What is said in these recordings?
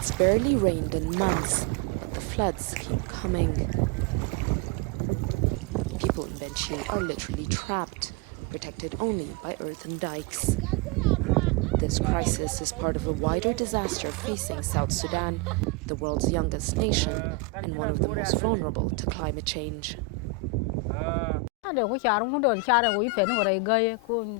It's barely rained in months, but the floods keep coming. People in Bentiu are literally trapped, protected only by earthen dykes. This crisis is part of a wider disaster facing South Sudan, the world's youngest nation and one of the most vulnerable to climate change.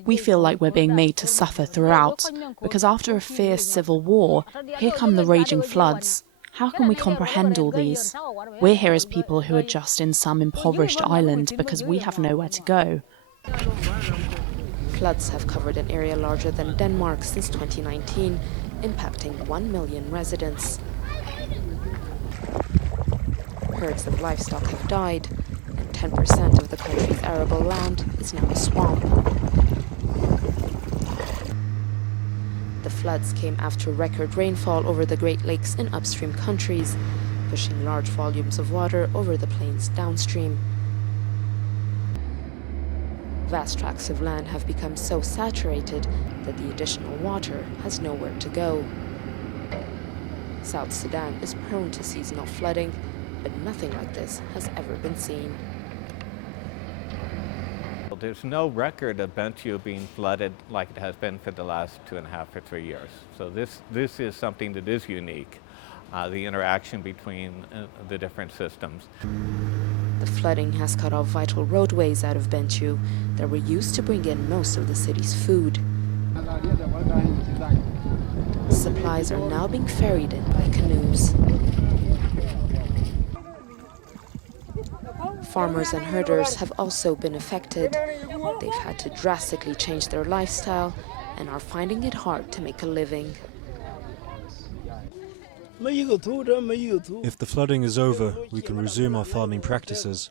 We feel like we're being made to suffer throughout, because after a fierce civil war, here come the raging floods. How can we comprehend all these? We're here as people who are just in some impoverished island because we have nowhere to go. Floods have covered an area larger than Denmark since 2019, impacting 1 million residents. Herds of livestock have died, and 10% of the country's arable land is now a swamp. The floods came after record rainfall over the Great Lakes in upstream countries, pushing large volumes of water over the plains downstream. Vast tracts of land have become so saturated that the additional water has nowhere to go. South Sudan is prone to seasonal flooding, but nothing like this has ever been seen. There's no record of Bentiu being flooded like it has been for the last 2.5 or 3 years. So this is something that is unique, the interaction between the different systems. The flooding has cut off vital roadways out of Bentiu that were used to bring in most of the city's food. Supplies are now being ferried in by canoes. Farmers and herders have also been affected. They've had to drastically change their lifestyle and are finding it hard to make a living. If the flooding is over, we can resume our farming practices.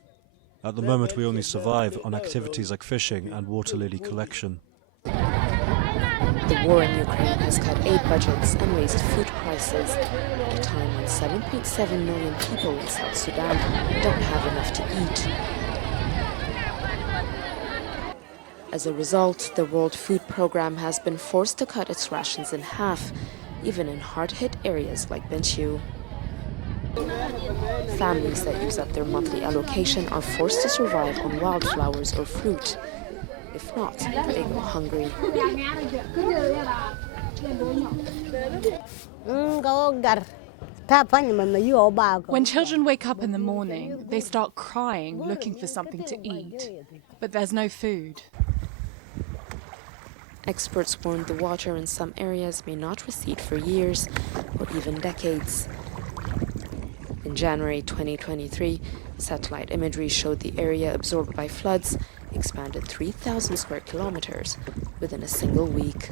At the moment, we only survive on activities like fishing and water lily collection. The war in Ukraine has cut aid budgets and raised food prices at a time when 7.7 million people in South Sudan don't have enough to eat. As a result, the World Food Programme has been forced to cut its rations in half, even in hard-hit areas like Bentiu. Families that use up their monthly allocation are forced to survive on wildflowers or fruit. If not, they go hungry. When children wake up in the morning, they start crying, looking for something to eat. But there's no food. Experts warn the water in some areas may not recede for years or even decades. In January 2023, satellite imagery showed the area absorbed by floods expanded 3,000 square kilometers within a single week.